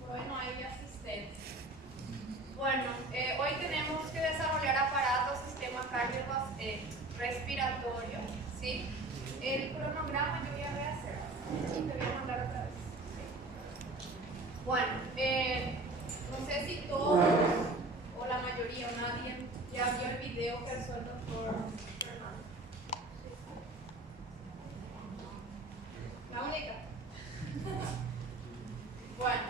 Por hoy no hay asistencia. Bueno, hoy tenemos que desarrollar aparatos, sistema cardiorrespiratorio, ¿sí? El cronograma yo voy a rehacer. Te voy a mandar otra vez. ¿Sí? Bueno, no sé si todos o la mayoría o nadie ya vio el video que hizo el doctor Fernando. La única. Bueno,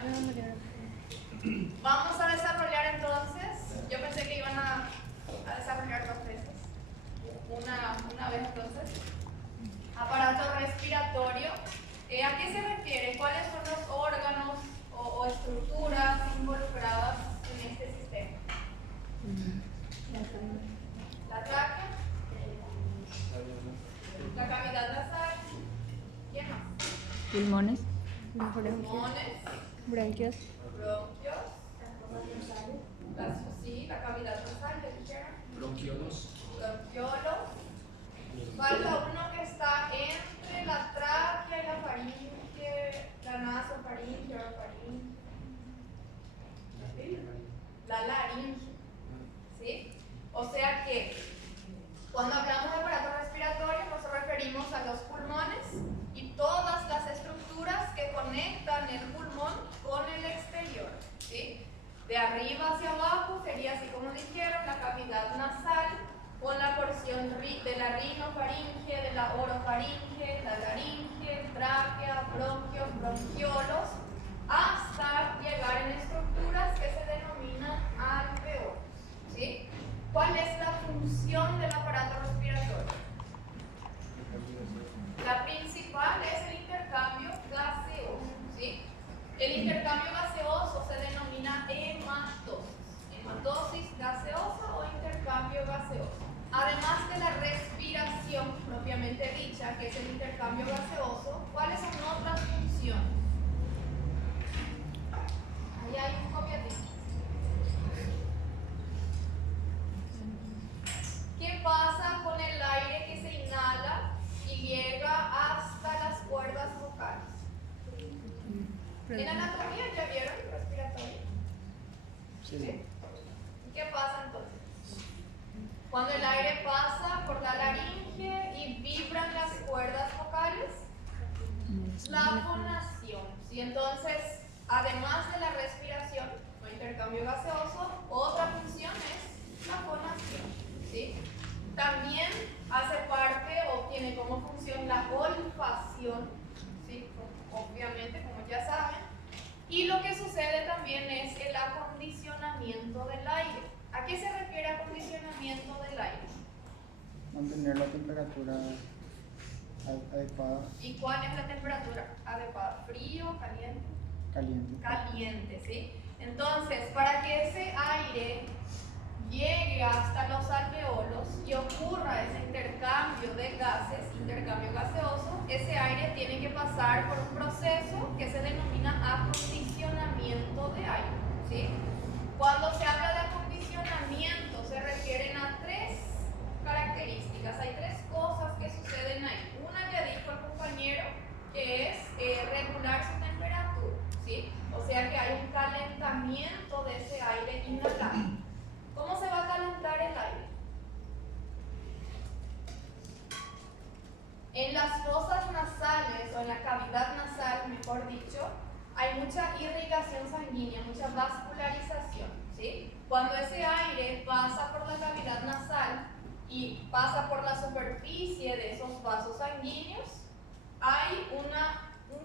vamos a desarrollar entonces. Yo pensé que iban a desarrollar dos veces. Una vez entonces. Aparato respiratorio. ¿A qué se refiere? ¿Cuáles son los órganos o estructuras involucradas en este sistema? La tráquea, la cavidad nasal. ¿Quién más? Pulmones. Pulmones. Bronquios. Bronquios. Sí, la cavidad nasal, ¿le dijeron? Bronquiolos. Bronquiolos. Falta uno que está entre la tráquea y la faringe, la nasofaringe, orofaringe. La laringe. ¿Sí? O sea que cuando hablamos de aparato respiratorio nos referimos a los pulmones y todas las estructuras que conectan el pulmón con el exterior. ¿Sí? De arriba hacia abajo sería así como dijeron, la cavidad nasal con la porción de la rinofaringe, de la orofaringe, la laringe, tráquea, bronquios, bronquiolos, hasta llegar en estructuras que se denominan alveolos. ¿Sí? ¿Cuál es la función del aparato respiratorio? La principal es el intercambio gaseoso. ¿Sí? El intercambio gaseoso se denomina hematosis. Hematosis gaseosa o intercambio gaseoso. Además de la respiración propiamente dicha, que es el intercambio gaseoso, ¿cuáles son otras funciones? Ahí hay un copiatito. ¿Qué pasa con el aire que se inhala y llega hasta las cuerdas vocales? En anatomía ya vieron respiratorio. ¿Sí? ¿Qué pasa entonces? Cuando el aire pasa por la laringe y vibran las cuerdas vocales, la fonación. ¿Sí? Entonces, además de la respiración o intercambio gaseoso, otra función es la fonación. ¿Sí? También hace parte o tiene como función la olfacción, ¿sí? Obviamente, como ya saben. Y lo que sucede también es el acondicionamiento del aire. ¿A qué se refiere acondicionamiento del aire? Mantener la temperatura adecuada. ¿Y cuál es la temperatura adecuada? ¿Frío, caliente? Caliente. Caliente, ¿sí? Entonces, para que ese aire llegue hasta los alveolos y ocurra ese intercambio de gases, intercambio gaseoso, ese aire tiene que pasar por un proceso que se denomina acondicionamiento de aire, ¿sí? Cuando se habla de acondicionamiento se refieren a tres características, hay tres cosas que suceden ahí. Una ya dijo el compañero, que es regular su temperatura, ¿sí? O sea que hay un calentamiento de ese aire inhalado. ¿Cómo se va a calentar el aire? En las fosas nasales o en la cavidad nasal, mejor dicho, hay mucha irrigación sanguínea, mucha vascularización, ¿sí? Cuando ese aire pasa por la cavidad nasal y pasa por la superficie de esos vasos sanguíneos, hay un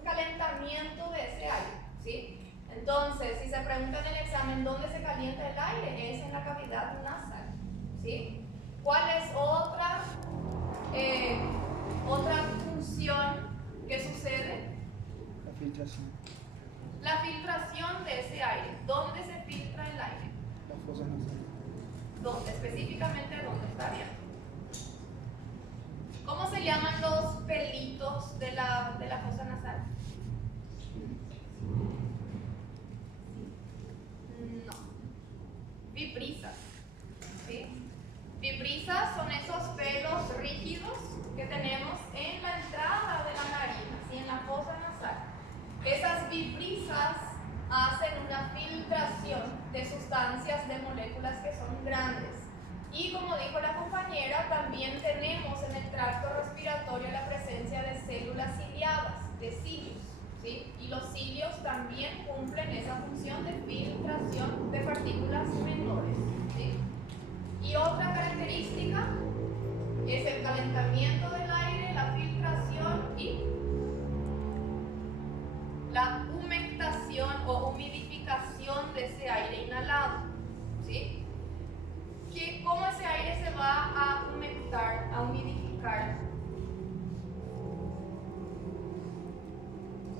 calentamiento de ese aire, ¿sí? Entonces, si se pregunta en el examen dónde se calienta el aire, es en la cavidad nasal, ¿sí? ¿Cuál es otra función que sucede? La filtración. La filtración de ese aire. ¿Dónde se filtra el aire? Las fosas nasales. ¿Dónde? Específicamente, ¿dónde está bien? ¿Cómo se llaman los pelitos de la fosa nasal? No. Vibrisas. ¿Sí? Vibrisas son esos pelos rígidos que tenemos en la entrada de la nariz, así en la fosa nasal. Esas vibrisas sustancias de moléculas que son grandes. Y como dijo la compañera, también tenemos en el tracto respiratorio la presencia de células ciliadas, de cilios, ¿sí? Y los cilios también cumplen esa función de filtración de partículas menores, ¿sí? Y otra característica es el calentamiento del aire, la filtración y la humectación o humidificación de ese aire inhalado, ¿sí? ¿Cómo ese aire se va a humectar, a humidificar?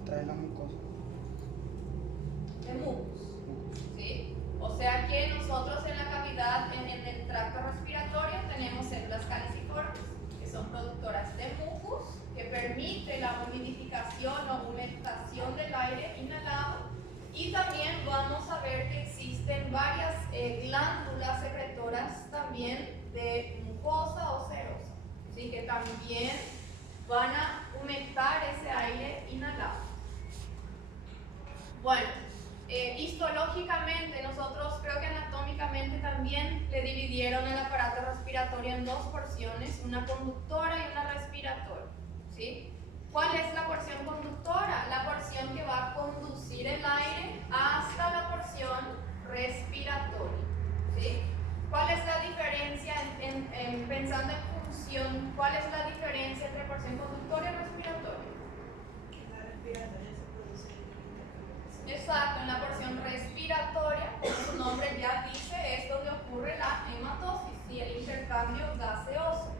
Trae la mucosa. De mucus, ¿sí? O sea que nosotros en la cavidad, en el tracto respiratorio, tenemos células caliciformes, que son productoras de mucus, que permite la humidificación o humectación del aire inhalado. Y también vamos a ver que existen varias glándulas secretoras también de mucosa o serosa, ¿sí? Que también van a humectar ese aire inhalado. Bueno, histológicamente nosotros creo que anatómicamente también le dividieron el aparato respiratorio en dos porciones, una conductora y una respiratoria, ¿sí? ¿Cuál es la porción conductora? La porción que va a conducir el aire hasta la porción respiratoria, ¿sí? ¿Cuál es la diferencia, pensando en función, cuál es la diferencia entre porción conductora y respiratoria? La respiratoria se produce en el intercambio. Exacto, en la porción respiratoria, como su nombre ya dice, es donde ocurre la hematosis y el intercambio gaseoso.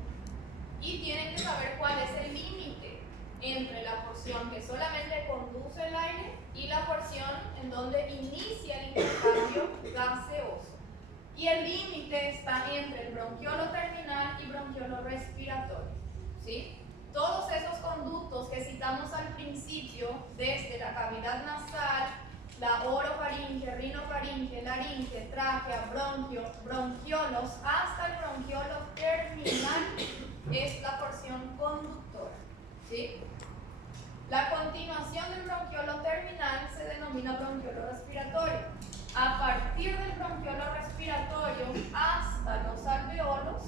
Y tienen que saber cuál es el límite entre la porción que solamente conduce el aire y la porción en donde inicia el intercambio gaseoso. Y el límite está entre el bronquiolo terminal y bronquiolo respiratorio, ¿sí? Todos esos conductos que citamos al principio, desde la cavidad nasal, la orofaringe, rinofaringe, laringe, tráquea, bronquio, bronquiolos, hasta el bronquiolo terminal, es la porción conductora, ¿sí? La continuación del bronquiolo terminal se denomina bronquiolo respiratorio. A partir del bronquiolo respiratorio hasta los alveolos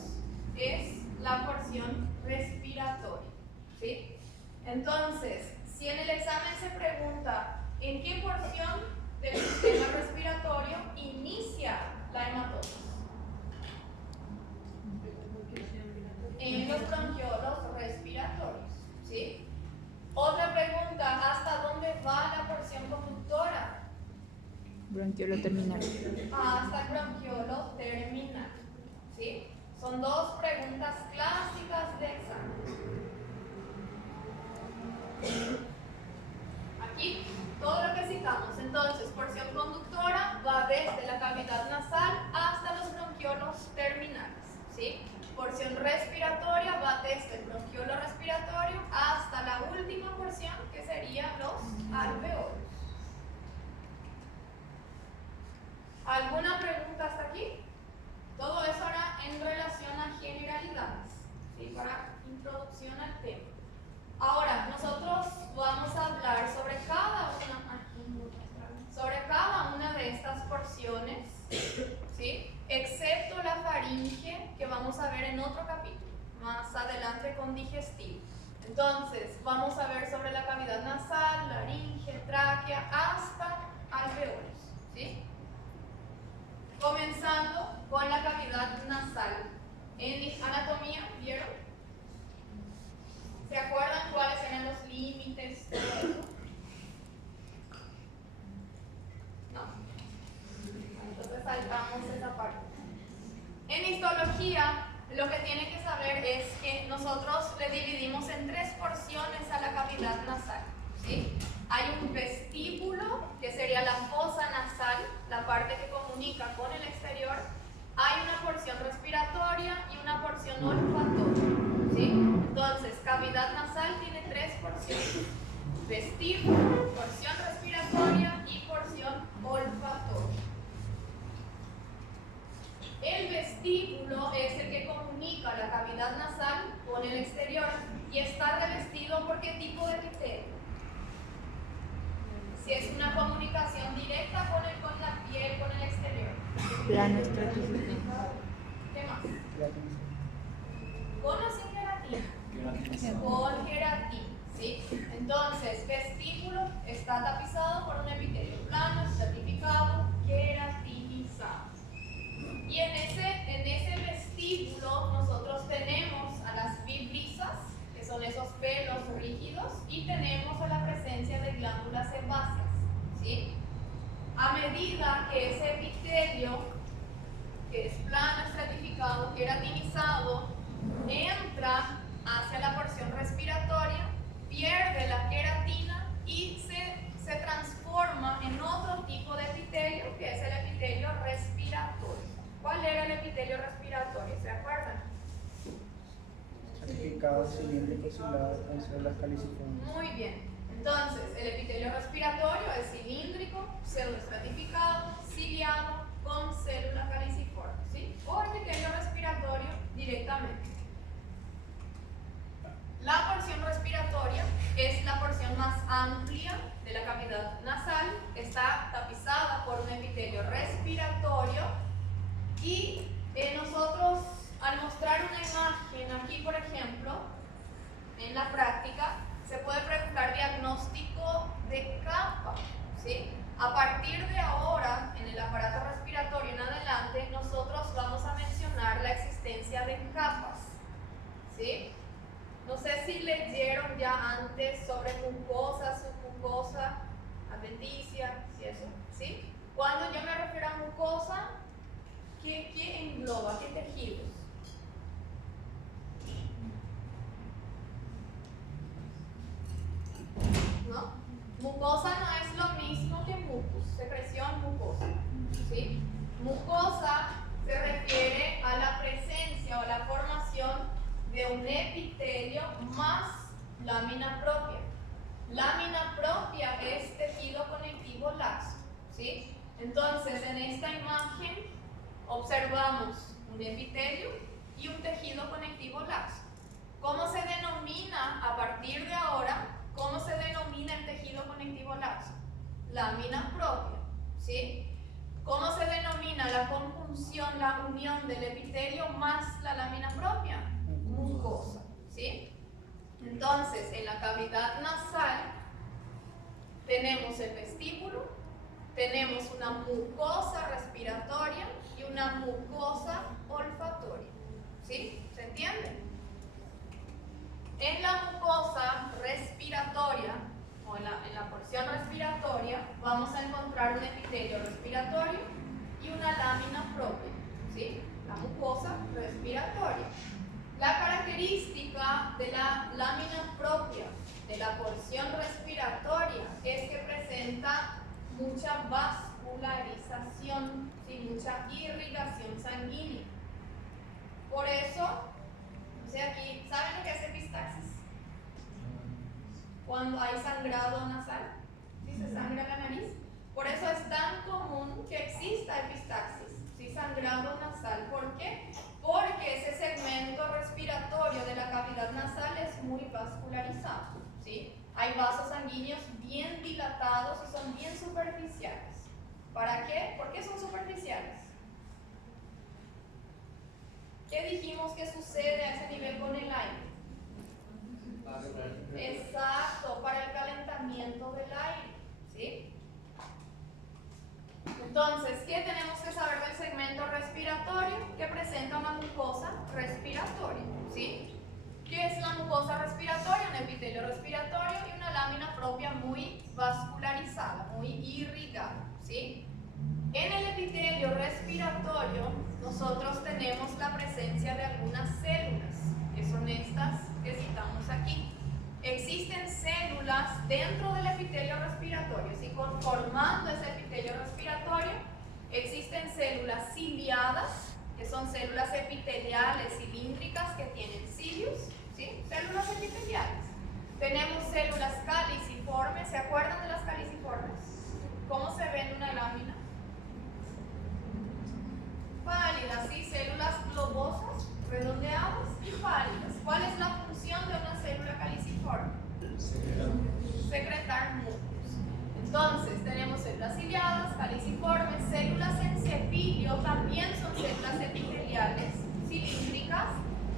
es la porción respiratoria, ¿sí? Entonces, si en el examen se pregunta en qué porción del sistema respiratorio inicia la hematosis, en los bronquiolos respiratorios, ¿sí? Otra pregunta, ¿hasta dónde va la porción conductora? Bronquiolo terminal. Hasta el bronquiolo terminal, ¿sí? Son dos preguntas clásicas de examen. Aquí, todo lo que citamos. Entonces, porción conductora va desde la cavidad nasal hasta los bronquiolos terminales, ¿sí? Porción respiratoria va desde el bronquiolo respiratorio hasta la última porción, que serían los alveolos. ¿Alguna pregunta hasta aquí? Todo eso ahora en relación a generalidades, ¿sí? Para introducción al tema. Ahora, nosotros vamos a hablar sobre cada una de estas porciones, ¿sí? Excepto la faringe, que vamos a ver en otro capítulo, más adelante con digestivo. Entonces, vamos a ver sobre la cavidad nasal, laringe, tráquea, hasta alveolos, ¿sí? Comenzando con la cavidad nasal. En anatomía, ¿vieron? ¿Se acuerdan cuáles eran los límites? No. Entonces saltamos esa parte. En histología, lo que tienen que saber es que nosotros le dividimos en tres porciones a la cavidad nasal, ¿sí? Hay un vestíbulo, que sería la fosa nasal, la parte que comunica con el exterior. Hay una porción respiratoria y una porción olfatoria, ¿sí? Entonces, cavidad nasal tiene tres porciones: vestíbulo, porción respiratoria y porción olfatoria. El vestíbulo es el que comunica la cavidad nasal con el exterior y está revestido por ¿qué tipo de epitelio? Si es una comunicación directa con la piel, con el exterior. Plano estratificado. ¿Qué más? Queratinizado. ¿Con o sin queratina? Con queratina, ¿sí? Entonces, vestíbulo está tapizado por un epitelio plano, estratificado, queratinizado. Y en ese vestíbulo nosotros tenemos a las fibrisas, que son esos pelos rígidos, y tenemos a la presencia de glándulas sebáceas, ¿sí? A medida que ese epitelio, que es plano, estratificado, queratinizado, entra hacia la porción respiratoria, pierde la queratina y se transforma en otro tipo de epitelio, que es el epitelio respiratorio. ¿Cuál era el epitelio respiratorio? ¿Se acuerdan? Estratificado, cilíndrico, ciliado, con células caliciformes. Muy bien. Entonces, el epitelio respiratorio es cilíndrico, pseudoestratificado, ciliado, con células caliciformes, ¿sí? O epitelio respiratorio directamente. La porción respiratoria es la porción más amplia de la cavidad nasal, está tapizada por un epitelio respiratorio y nosotros al mostrar una imagen aquí, por ejemplo, en la práctica, se puede preguntar diagnóstico de capa, ¿sí? A partir de ahora, en el aparato respiratorio en adelante, nosotros vamos a mencionar la existencia de capas, ¿sí? No sé si leyeron ya antes sobre mucosa, submucosa, adventicia y eso, ¿sí? Cuando yo me refiero a mucosa, ¿qué engloba? ¿Qué tejidos? ¿No? Mucosa no es lo mismo que mucus, secreción mucosa, ¿sí? Mucosa se refiere a la presencia o la formación de un epitelio más lámina propia. Lámina propia es tejido conectivo laxo, ¿sí? Entonces, en esta imagen observamos un epitelio y un tejido conectivo laxo. ¿Cómo se denomina a partir de ahora? ¿Cómo se denomina el tejido conectivo laxo? Lámina propia, ¿sí? ¿Cómo se denomina la conjunción, la unión del epitelio más la lámina propia? Mucosa, ¿sí? Entonces, en la cavidad nasal tenemos el vestíbulo, tenemos una mucosa respiratoria y una mucosa olfatoria, ¿sí? ¿Se entiende? En la mucosa respiratoria, o en la porción respiratoria, vamos a encontrar un epitelio respiratorio y una lámina propia, ¿sí? La mucosa respiratoria. La característica de la lámina propia de la porción respiratoria es que presenta mucha vascularización, ¿sí? Mucha irrigación sanguínea. Por eso, o sea, aquí, ¿saben lo que es epistaxis? Cuando hay sangrado nasal, ¿sí? Se sangra la nariz. Por eso es tan común que exista epistaxis, ¿sí? Sangrado nasal. ¿Por qué? Porque ese segmento respiratorio de la cavidad nasal es muy vascularizado, ¿sí? Hay vasos sanguíneos bien dilatados y son bien superficiales. ¿Para qué? ¿Por qué son superficiales? ¿Qué dijimos que sucede a ese nivel con el aire? Exacto, para el calentamiento del aire, ¿sí? Entonces, ¿qué tenemos que saber del segmento respiratorio? Que presenta una mucosa respiratoria, ¿sí? ¿Qué es la mucosa respiratoria? Un epitelio respiratorio y una lámina propia muy vascularizada, muy irrigada, ¿sí? En el epitelio respiratorio, nosotros tenemos la presencia de algunas células, que son estas que citamos aquí. Existen células dentro del epitelio respiratorio, ¿sí? Conformando ese epitelio respiratorio, existen células ciliadas, que son células epiteliales cilíndricas que tienen cilios, ¿sí? Células epiteliales. Tenemos células caliciformes, ¿se acuerdan de las caliciformes? ¿Cómo se ve en una lámina? Pálidas, ¿sí? Células globosas, redondeadas y pálidas. ¿Cuál es la función de una célula caliciforme? Secretar músculos. Entonces, tenemos células ciliadas, caliciformes, células en cepillo, también son células epiteliales cilíndricas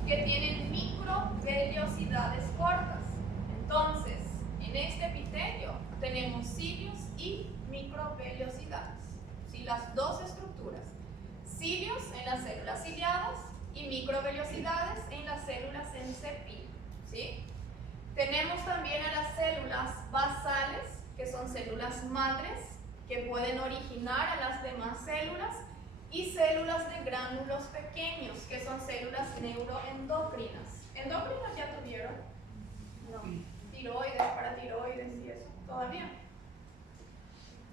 que tienen microvellosidades cortas. Entonces, en este epitelio tenemos cilios y microvellosidades. ¿Sí? Las dos estructuras. Cilios en las células ciliadas y microvellosidades en las células en cepillo. ¿Sí? Tenemos también a las células basales, que son células madres, que pueden originar a las demás células, y células de gránulos pequeños, que son células neuroendocrinas. ¿Endocrinas ya tuvieron? No. Tiroides, paratiroides y eso, todavía.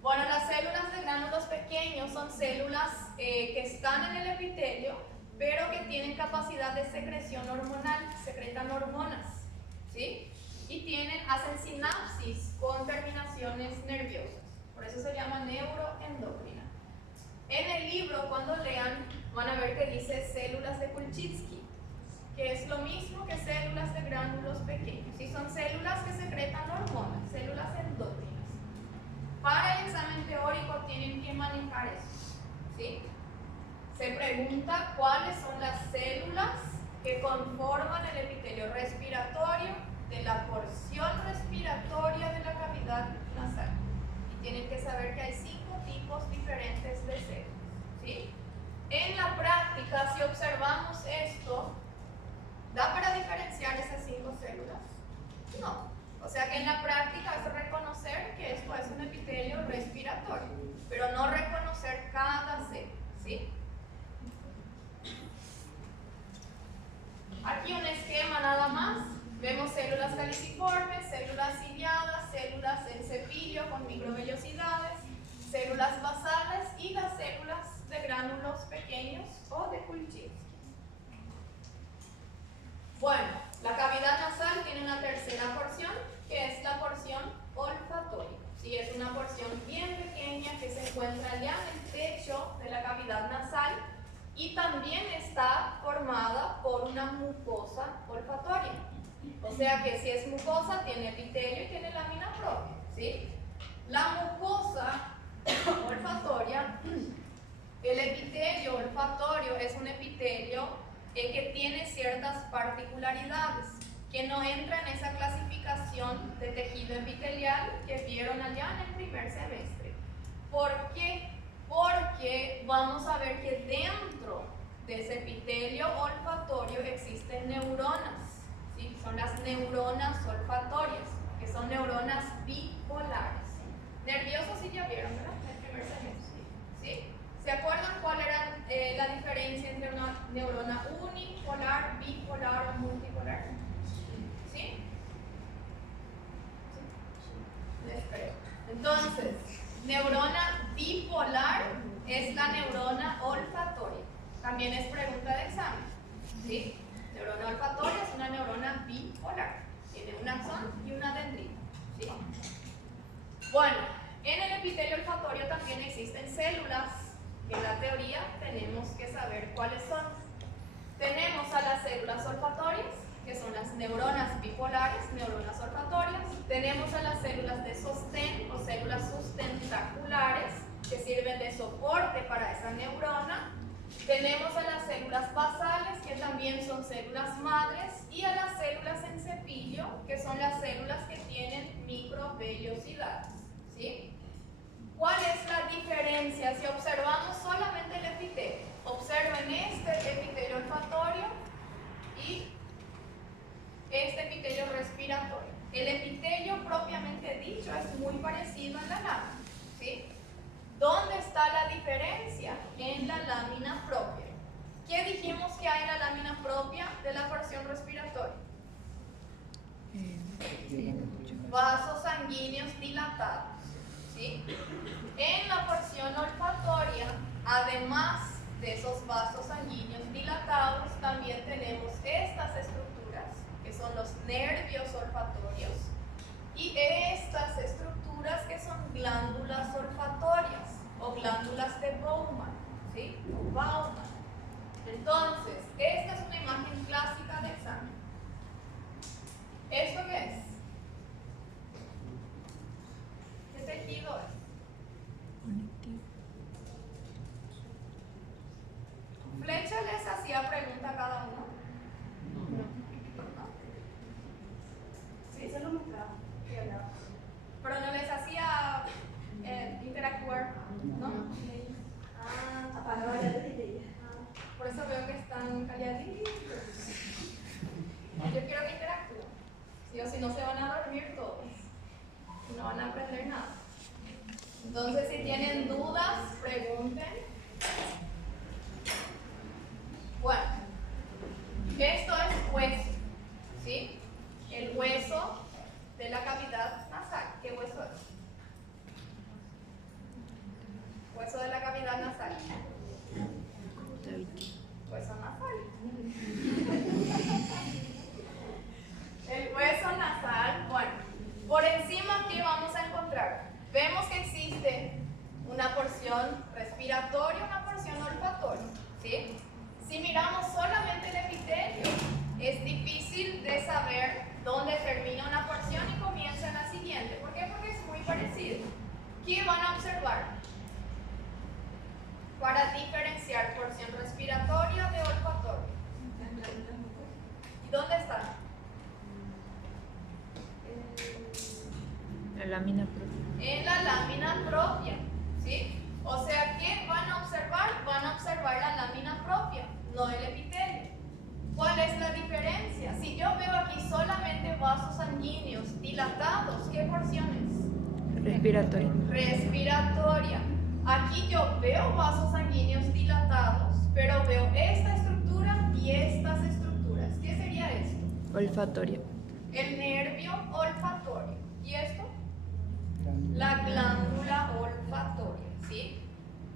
Bueno, las células de gránulos pequeños son células que están en el epitelio, pero que tienen capacidad de secreción hormonal, secretan hormonas, ¿sí? Y hacen sinapsis con terminaciones nerviosas. Por eso se llama neuroendocrina. En el libro, cuando lean, van a ver que dice células de Kulczycki, que es lo mismo que células de gránulos pequeños. ¿Sí? Son células que secretan hormonas, células endócrinas. Para el examen teórico tienen que manejar eso. ¿Sí? Se pregunta cuáles son las células que conforman el epitelio respiratorio de la porción respiratoria de la cavidad nasal. Y tienen que saber que hay 5 tipos diferentes de células. ¿Sí? En la práctica, si observamos esto, ¿da para diferenciar esas 5 células? No. O sea que en la práctica es reconocer que esto es un epitelio respiratorio, pero no reconocer cada célula. ¿Sí? Aquí un esquema nada más. Vemos células caliciformes, células ciliadas, células en cepillo con microvellosidades, células basales y las células de gránulos pequeños o de Kulczycki. Bueno, la cavidad nasal tiene una tercera porción, que es la porción olfatoria. Sí, es una porción bien pequeña que se encuentra ya en el techo de la cavidad nasal y también está formada por una mucosa olfatoria. O sea que si es mucosa, tiene epitelio y tiene lámina propia. ¿Sí? La mucosa olfatoria, el epitelio olfatorio es un epitelio que tiene ciertas particularidades que no entra en esa clasificación de tejido epitelial que vieron allá en el primer semestre. ¿Por qué? Porque vamos a ver que dentro de ese epitelio olfatorio existen neuronas. ¿Sí? Son las neuronas olfatorias, que son neuronas bipolares. Nerviosos sí ya vieron, ¿verdad? En el primer semestre. ¿Sí? ¿Se acuerdan cuál era la diferencia entre una neurona unipolar, bipolar o multipolar? ¿Sí? ¿Sí? Les creo. Entonces, neurona bipolar es la neurona olfatoria. También es pregunta de examen. ¿Sí? Neurona olfatoria es una neurona bipolar. Tiene un axón y una dendrita. ¿Sí? Bueno, en el epitelio olfatorio también existen células que en la teoría tenemos que saber cuáles son. Tenemos a las células olfatorias, que son las neuronas bipolares, neuronas olfatorias. Tenemos a las células de sostén o células sustentaculares, que sirven de soporte para esa neurona. Tenemos a las células basales, que también son células madres, y a las células en cepillo, que son las células que tienen microvellosidades. ¿Sí? ¿Cuál es la diferencia si observamos solamente el epitelio? Observen este epitelio olfatorio y este epitelio respiratorio. El epitelio propiamente dicho es muy parecido a la lámina. ¿Sí? ¿Dónde está la diferencia? En la lámina propia. ¿Qué dijimos que hay en la lámina propia de la porción respiratoria? Vasos sanguíneos dilatados. ¿Sí? En la porción olfatoria, además de esos vasos sanguíneos dilatados, también tenemos estas estructuras, que son los nervios olfatorios, y estas estructuras que son glándulas olfatorias o glándulas de Bowman. ¿Sí? Bowman. Entonces, esta es una imagen clásica de examen. ¿Esto qué es? ¿Qué tejido Conectivo. Flecha les hacía pregunta a cada uno. Sí, se lo mostraba. Sí, hablaba. Pero no les hacía interactuar, ¿no? Ah, Apagaba la luz y leía. por eso veo que están calladitos. Yo quiero que interactúen. Sí o si no se van a dormir todos. Y no van a aprender nada. Entonces, si tienen dudas, pregunten. Bueno, esto es hueso, ¿sí? El hueso de la cavidad nasal. ¿Qué hueso es? Hueso de la cavidad nasal. Hueso nasal. El hueso nasal, bueno, por encima, ¿qué vamos a encontrar? Vemos que existe una porción respiratoria, una porción olfatoria, ¿sí? Si miramos solamente el epitelio, es difícil de saber dónde termina una porción y comienza en la siguiente. ¿Por qué? Porque es muy parecido. ¿Qué van a observar? Para diferenciar porción respiratoria de olfatoria. ¿Y dónde están? La lámina propia. En la lámina propia, ¿sí? O sea, ¿qué van a observar? Van a observar la lámina propia, no el epitelio. ¿Cuál es la diferencia? Si yo veo aquí solamente vasos sanguíneos dilatados, ¿qué porciones? Respiratoria. Respiratoria. Aquí yo veo vasos sanguíneos dilatados, pero veo esta estructura y estas estructuras. ¿Qué sería esto? Olfatoria. El nervio olfatorio. ¿Y esto? La glándula olfatoria, ¿sí?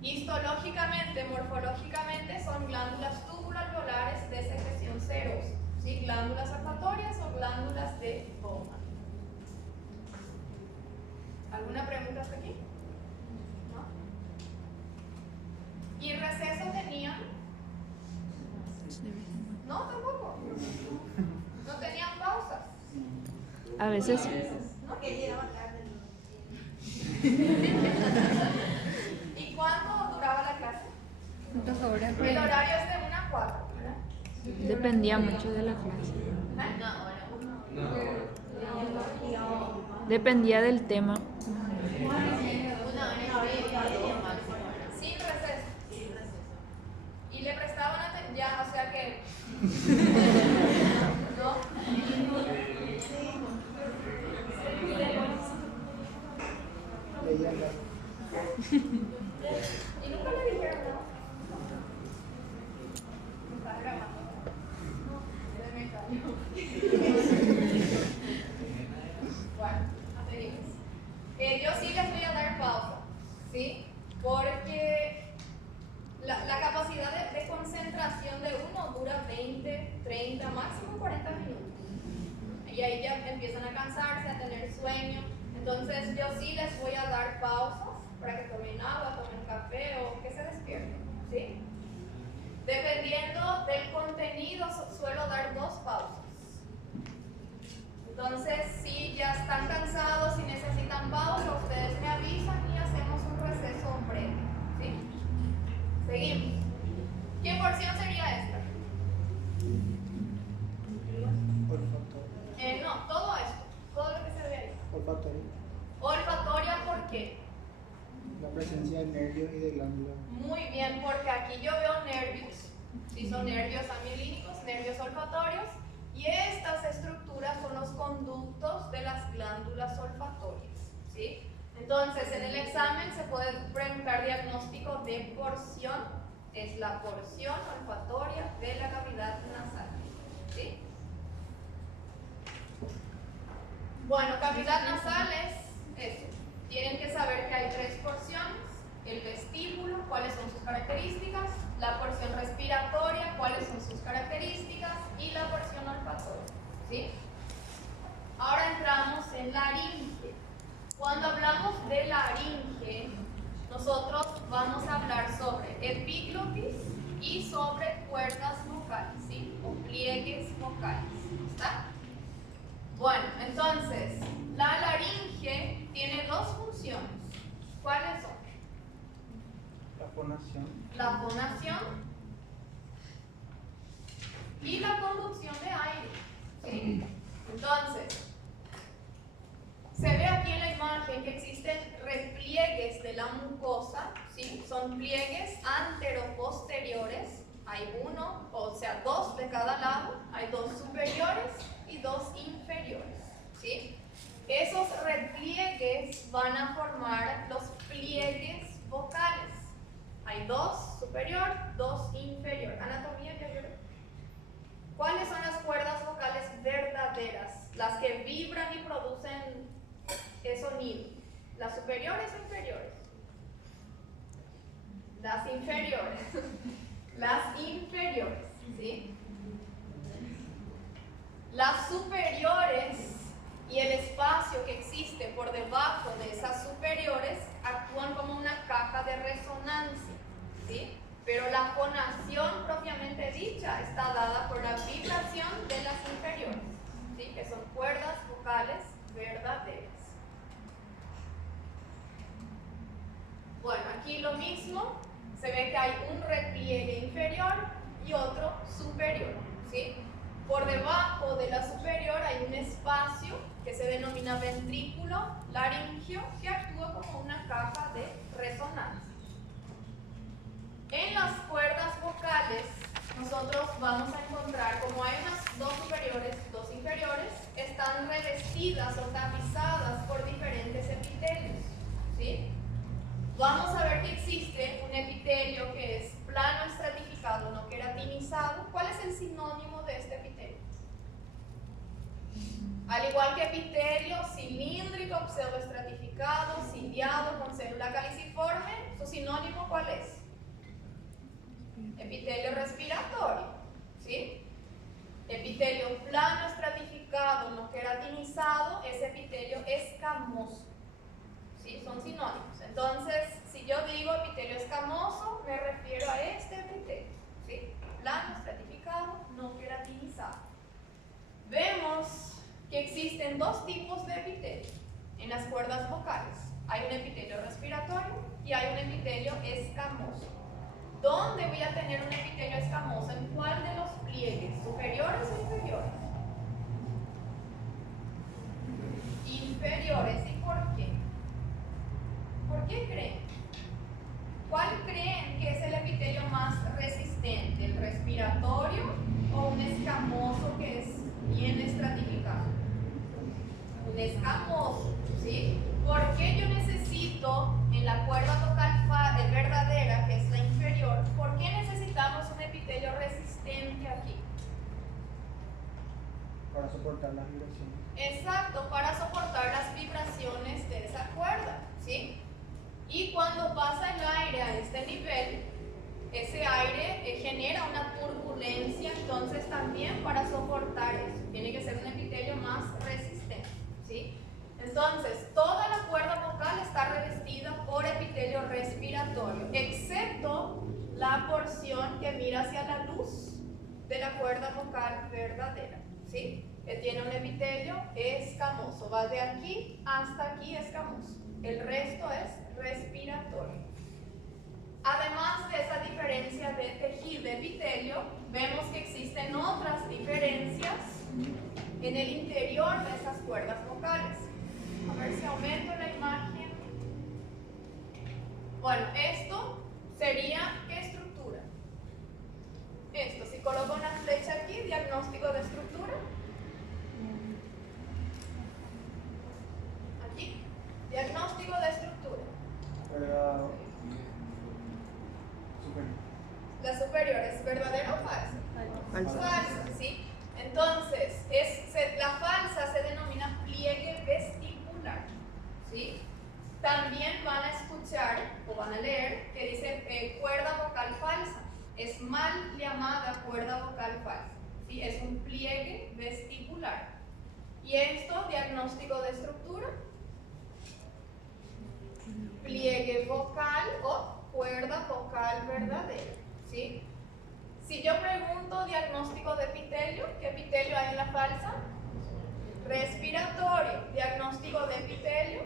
Histológicamente, morfológicamente son glándulas tubuloalveolares de secreción serosa, ¿sí? Glándulas olfatorias o glándulas de Bowman. ¿Alguna pregunta hasta aquí? ¿No? ¿Y receso tenían? No, tampoco. No tenían pausas. A veces sí. ¿No? Que llegaba tarde. ¿Y cuánto duraba la clase? ¿Cuántas horas? El horario es de 1 a 4, ¿verdad? Dependía mucho de la clase. ¿Eh? Dependía del tema. Sin receso. Y le prestaban atención, ya, o sea que... ¿No? Leía la. Y nunca le dijeron nada. Me estás grabando. Bueno, seguimos. Yo sí les voy a dar pausa, ¿sí? Porque la capacidad de concentración de uno dura 20, 30, máximo 40 minutos. Y ahí ya empiezan a cansarse, a tener sueño. Entonces yo sí les voy a dar pausas para que tomen agua, tomen café o que se despierten, ¿sí? Dependiendo del contenido, suelo dar 2 pausas. Entonces, si ya están cansados, si necesitan pausa, ustedes me avisan y hacemos un receso breve, ¿sí? Seguimos. ¿Qué porción sería esta? Olfatoria. No, todo esto, todo lo que se ve ahí. Olfatoria. Olfatoria, ¿por qué? La presencia de nervios y de glándulas. Muy bien, porque aquí yo veo nervios, si son nervios amiolínicos, nervios olfatorios, y estas estructuras son los conductos de las glándulas olfatorias, ¿sí? Entonces, en el examen se puede preguntar diagnóstico de porción, es la porción olfatoria de la cavidad nasal, ¿sí? Bueno, cavidad nasal es eso. Tienen que saber que hay 3 porciones, el vestíbulo, cuáles son sus características, la porción respiratoria, cuáles son sus características, y la porción olfatoria, ¿sí? Ahora entramos en laringe. Cuando hablamos de laringe, nosotros vamos a hablar sobre epiglotis y sobre cuerdas vocales, ¿sí? O pliegues vocales, ¿está? Bueno, entonces, la laringe tiene 2 funciones. ¿Cuáles son? fonación. La fonación y la conducción de aire, ¿sí? Entonces, se ve aquí en la imagen que existen repliegues de la mucosa, ¿sí? Son pliegues anteroposteriores, hay uno, o sea, dos de cada lado, hay dos superiores y dos inferiores, ¿sí? Esos repliegues van a formar los pliegues vocales. Hay dos superior, dos inferior. Anatomía, ya lloré. ¿Cuáles son las cuerdas vocales verdaderas? Las que vibran y producen sonido. ¿Las superiores o inferiores? Las inferiores. Las inferiores, ¿sí? Las superiores y el espacio que existe por debajo de esas superiores actúan como una caja de resonancia, ¿sí? Pero la fonación propiamente dicha está dada por la vibración de las inferiores, ¿sí? Que son cuerdas vocales verdaderas. Bueno, aquí lo mismo, se ve que hay un repliegue inferior y otro superior, ¿sí? Por debajo de la superior hay un espacio que se denomina ventrículo laringio que actúa como una caja de resonancia. En las cuerdas vocales nosotros vamos a encontrar, como hay unas dos superiores, dos inferiores, están revestidas o tapizadas por diferentes epitelios, ¿sí? Vamos a ver que existe un epitelio que es plano estratificado, no queratinizado. ¿Cuál es el sinónimo de este epitelio? Al igual que epitelio cilíndrico, pseudoestratificado, ciliado, con célula caliciforme, ¿su sinónimo cuál es? Epitelio respiratorio, ¿sí? Epitelio plano estratificado, no queratinizado, es epitelio escamoso, ¿sí? Son sinónimos. Entonces, si yo digo epitelio escamoso, me refiero a este epitelio, ¿sí? Plano estratificado, no queratinizado. Vemos que existen dos tipos de epitelio en las cuerdas vocales. Hay un epitelio respiratorio y hay un epitelio escamoso. ¿Dónde voy a tener un epitelio escamoso? ¿En cuál de los pliegues? ¿Superiores o inferiores? Inferiores. ¿Y por qué? ¿Por qué creen? ¿Cuál creen que es el epitelio más resistente? ¿El respiratorio o un escamoso que es bien estratificado? Un escamoso, ¿sí? ¿Por qué yo necesito en la cuerda vocal verdadera, que es la inferior, por qué necesitamos un epitelio resistente aquí? Para soportar las vibraciones. Exacto, para soportar las vibraciones de esa cuerda, ¿sí? Y cuando pasa el aire a este nivel, ese aire genera una turbulencia, entonces también para soportar eso, tiene que ser un epitelio más resistente, ¿sí? Entonces, toda la cuerda vocal está revestida por epitelio respiratorio, excepto la porción que mira hacia la luz de la cuerda vocal verdadera, ¿sí? Que tiene un epitelio escamoso, va de aquí hasta aquí escamoso, el resto es respiratorio. Además de esa diferencia de tejido de epitelio, vemos que existen otras diferencias en el interior de esas cuerdas vocales. A ver si aumento la imagen. Bueno, esto sería, ¿qué estructura? Esto, si coloco una flecha aquí, diagnóstico de estructura. Aquí, diagnóstico de estructura. Superior. La superior, ¿es verdadera o falsa? Falsa, ¿sí? Entonces, la falsa se denomina pliegue vestibular, ¿sí? También van a escuchar o van a leer que dice cuerda vocal falsa. Es mal llamada cuerda vocal falsa, ¿sí? Es un pliegue vestibular. ¿Y esto, diagnóstico de estructura? Pliegue vocal o cuerda vocal verdadera, ¿sí? Si yo pregunto diagnóstico de epitelio, ¿qué epitelio hay en la falsa? Respiratorio. Diagnóstico de epitelio,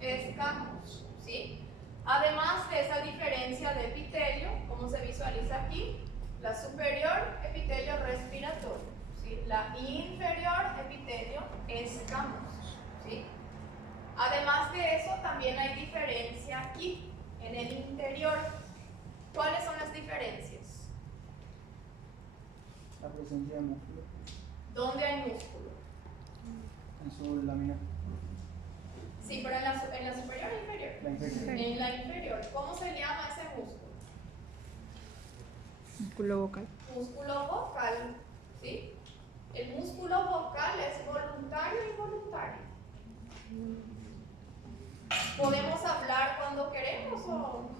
escamoso, ¿sí? Además de esa diferencia de epitelio, como se visualiza aquí, la superior epitelio respiratorio, ¿sí? La inferior epitelio escamoso, ¿sí? Además de eso, también hay diferencia aquí, en el interior. ¿Cuáles son las diferencias? La presencia de músculo ¿Dónde hay músculo? en su lámina. Sí, pero en la superior o inferior. La inferior. En la inferior. ¿Cómo se llama ese músculo? Músculo vocal. Músculo vocal, ¿sí? El músculo vocal es voluntario e involuntario. ¿Podemos hablar cuando queremos o...?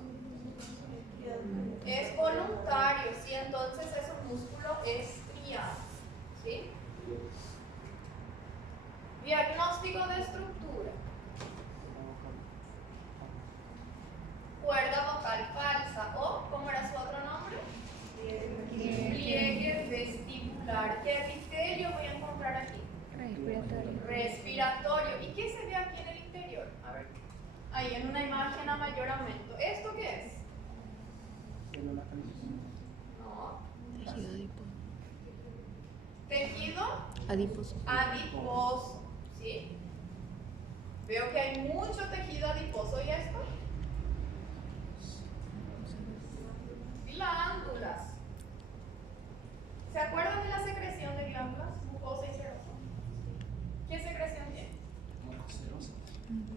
Es voluntario, ¿sí? Entonces es un músculo estriado, ¿sí? Diagnóstico de estructura. Cuerda vocal falsa o, ¿cómo era su otro nombre? Pliegue vestibular. ¿Qué epitelio voy a encontrar aquí? Respiratorio. Respiratorio. ¿Y qué se ve aquí en el interior? A ver, ahí en una imagen a mayor aumento. ¿Esto qué es? Células caliciformes. No. Tejido adiposo. Tejido Adiposo. adiposo, ¿sí? Veo que hay mucho tejido adiposo. ¿Y esto? Glándulas. ¿Se acuerdan de la secreción de glándulas? Mucosa y serosa. ¿Qué secreción tiene?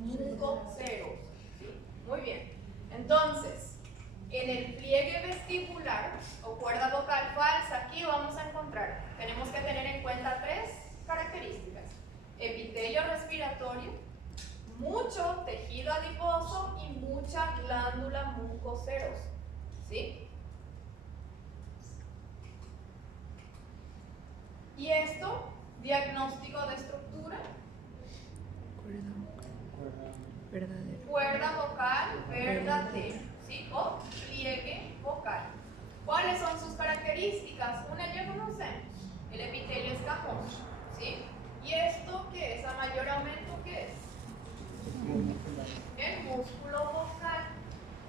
Mucoceros. Muy bien. Entonces, en el pliegue vestibular o cuerda vocal falsa, aquí vamos a encontrar, tenemos que tener en cuenta tres características: epitelio respiratorio, mucho tejido adiposo y mucha glándula mucocerosa, ¿sí? Y esto, diagnóstico de estructura, Cuerda vocal. Verdadero. cuerda vocal verdadera, ¿sí? O pliegue vocal. ¿Cuáles son sus características? Una ya conocemos, el epitelio escamoso, ¿sí? ¿Y esto qué es? ¿A mayor aumento qué es? El músculo vocal,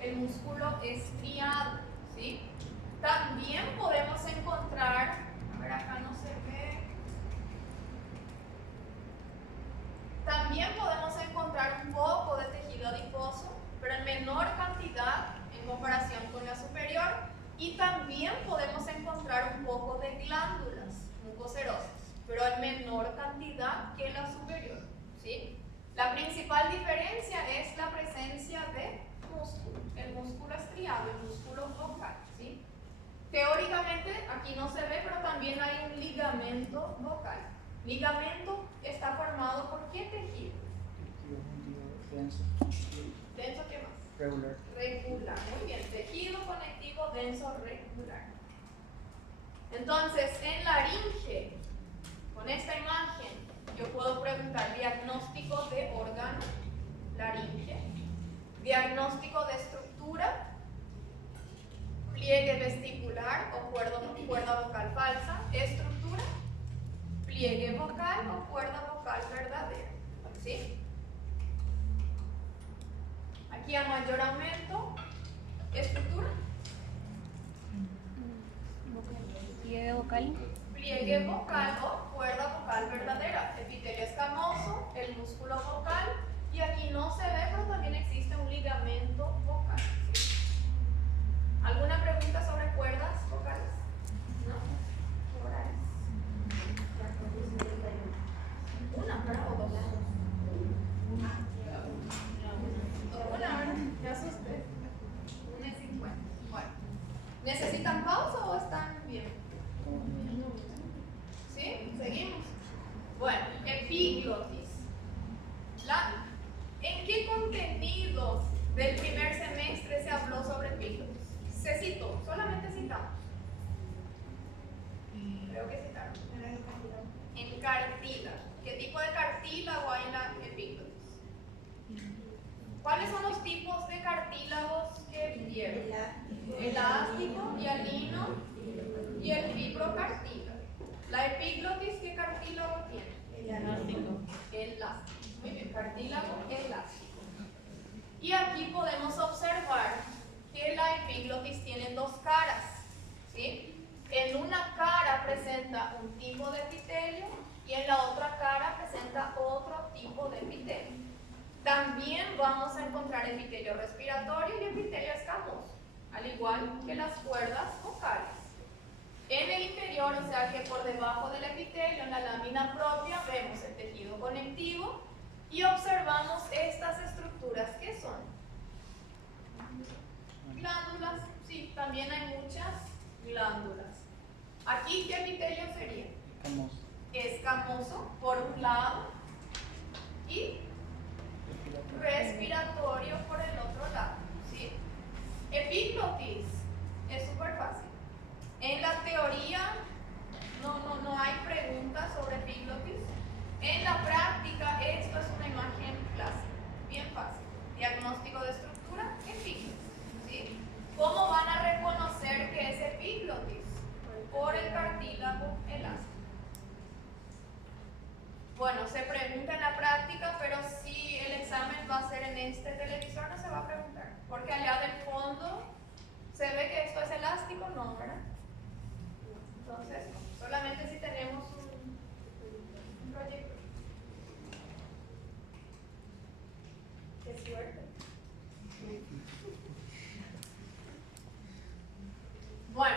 el músculo estriado, ¿sí? También podemos encontrar, a ver, acá no se ve. También podemos encontrar un poco de tejido adiposo, pero en menor cantidad en comparación con la superior. Y también podemos encontrar un poco de glándulas mucocerosas, pero en menor cantidad que la superior, ¿sí? La principal diferencia es la presencia de músculo, el músculo estriado, el músculo vocal, ¿sí? Teóricamente, aquí no se ve, pero también hay un ligamento vocal. Ligamento está formado por ¿qué tejido? Tejido conectivo denso. ¿Denso qué más? Regular. Regular. Muy bien, tejido conectivo denso regular. Entonces, en laringe, con esta imagen, yo puedo preguntar diagnóstico de órgano, laringe, diagnóstico de estructura, pliegue vestibular o cuerda vocal falsa, estructura, pliegue vocal o cuerda vocal verdadera, ¿sí? Aquí a mayor aumento, estructura, Pliegue vocal. pliegue vocal o cuerda vocal verdadera, epitelio escamoso, el músculo vocal, y aquí no se ve, pero también existe un ligamento vocal, ¿sí? ¿Alguna pregunta sobre cuerdas vocales? ¿No? Orales. Una, ¿verdad? ¿O dos? Una, me asusté. 1:50. Bueno. ¿Necesitan pausa o están bien? ¿Sí? ¿Seguimos? Bueno, epiglotis. ¿En qué contenido del primer semestre se habló sobre epiglotis? Se citó, solamente citamos. Creo que citaron. En cartílago. ¿Qué tipo de cartílago hay en la epiglotis? ¿Cuáles son los tipos de cartílagos que vieron? Elástico, hialino y el fibrocartílago. ¿La epiglotis qué cartílago tiene? Elástico. Elástico. Muy bien, cartílago elástico. Y aquí podemos observar que la epiglotis tiene dos caras, ¿sí? En una cara presenta un tipo de epitelio y en la otra cara presenta otro tipo de epitelio. También vamos a encontrar epitelio respiratorio y epitelio escamoso, al igual que las cuerdas vocales. En el interior, o sea que por debajo del epitelio, en la lámina propia, vemos el tejido conectivo y observamos estas estructuras que son glándulas. Sí, también hay muchas glándulas. Aquí, ¿qué epitelio sería? Escamoso. Escamoso, por un lado, y respiratorio por el otro lado, ¿sí? Epiglotis es súper fácil. En la teoría no hay preguntas sobre epiglotis. En la práctica esto es una imagen clásica, bien fácil. Diagnóstico de estructura, epiglotis, ¿sí? ¿Cómo van a reconocer que es epiglotis? Por el cartílago elástico. Bueno, se pregunta en la práctica, pero si el examen va a ser en este televisor no se va a preguntar, porque allá del fondo se ve que esto es elástico, no, ¿verdad? Entonces, solamente si tenemos un proyecto. Qué suerte. Bueno,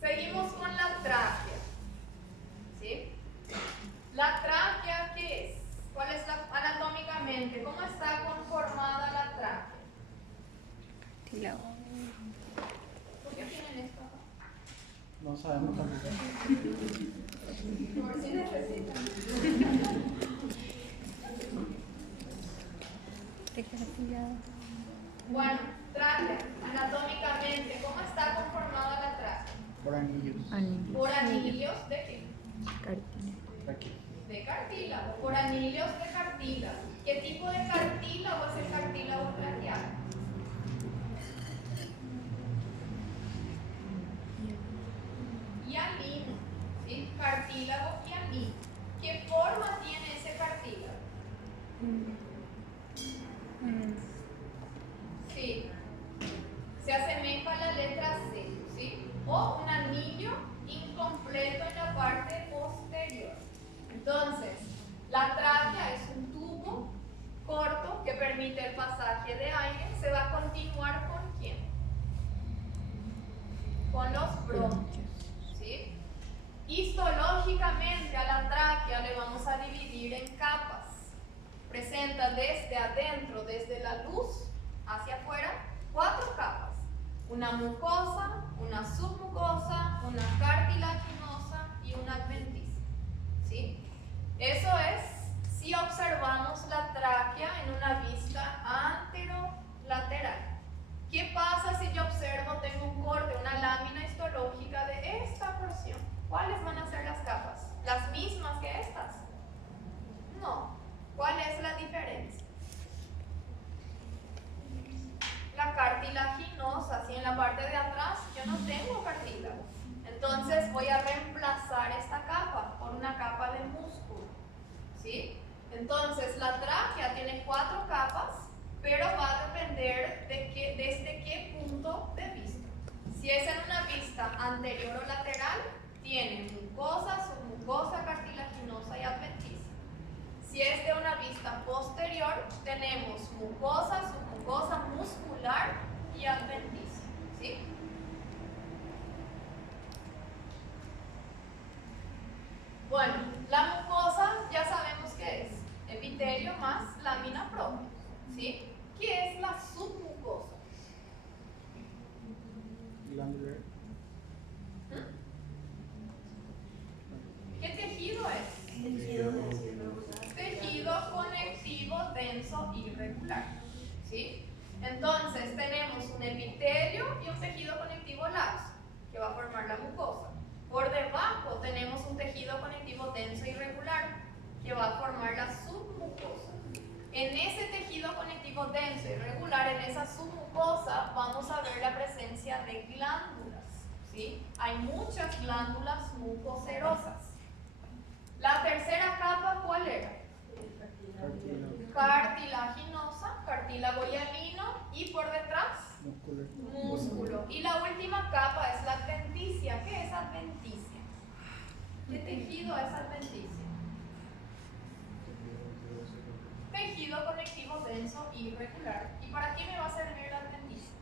seguimos con la tráquea, ¿sí? ¿La tráquea qué es? ¿Cuál es anatómicamente? ¿Cómo está conformada la tráquea? Cartílago. ¿Por qué tienen esto? No sabemos tampoco. Por si necesitan. Bueno, tráquea, anatómicamente, ¿cómo está conformada la tráquea? Por anillos. Por anillos de qué? Cartílago. Aquí. De cartílago, por anillos de cartílago. ¿Qué tipo de cartílago es el cartílago traqueal? Hialino, ¿sí? Cartílago hialino. ¿Qué forma tiene ese cartílago? Sí, se asemeja a la letra C, ¿sí? O un anillo incompleto en la parte posterior. Entonces, la tráquea es un tubo corto que permite el pasaje de aire. Se va a continuar con ¿quién? Con los bronquios, ¿sí? Histológicamente a la tráquea le vamos a dividir en capas. Presenta desde adentro, desde la luz hacia afuera, 4 capas. Una mucosa, una submucosa, una cartilaginosa y una adventicia, ¿sí? Eso es si observamos la tráquea en una vista anterolateral. ¿Qué pasa si yo observo, tengo un corte, una lámina histológica de esta porción? ¿Cuáles van a ser las capas? ¿Las mismas que estas? No. ¿Cuál es la diferencia? La cartilaginosa, si en la parte de atrás yo no tengo cartílago, entonces voy a reemplazar esta capa por una capa de músculo, ¿sí? Entonces la tráquea tiene 4 capas, pero va a depender de desde qué punto de vista. Si es en una vista anterior o lateral, tiene mucosa, submucosa, cartilaginosa y adventicia. Si es de una vista posterior, tenemos mucosa, submucosa, muscular y adventicia, ¿sí? Bueno, la mucosa ya sabemos qué es. Epitelio más lámina propia, ¿sí? ¿Qué es la submucosa? Glandular. ¿Qué tejido es? Tejido conectivo denso irregular, ¿sí? Entonces tenemos un epitelio y un tejido conectivo laxo que va a formar la mucosa. Por debajo tenemos un tejido conectivo denso irregular que va a formar la submucosa. En ese tejido conectivo denso irregular, en esa submucosa, vamos a ver la presencia de glándulas, ¿sí? Hay muchas glándulas mucoserosas. La tercera capa, ¿cuál era? Cartílago. Cartilaginosa, cartílago hialino y por detrás Muscular. músculo. Y la última capa es la adventicia. ¿Qué es adventicia? ¿Qué tejido es adventicia? Tejido conectivo denso y irregular. ¿Y para qué me va a servir la adventicia?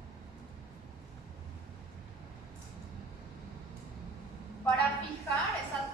Para fijar esa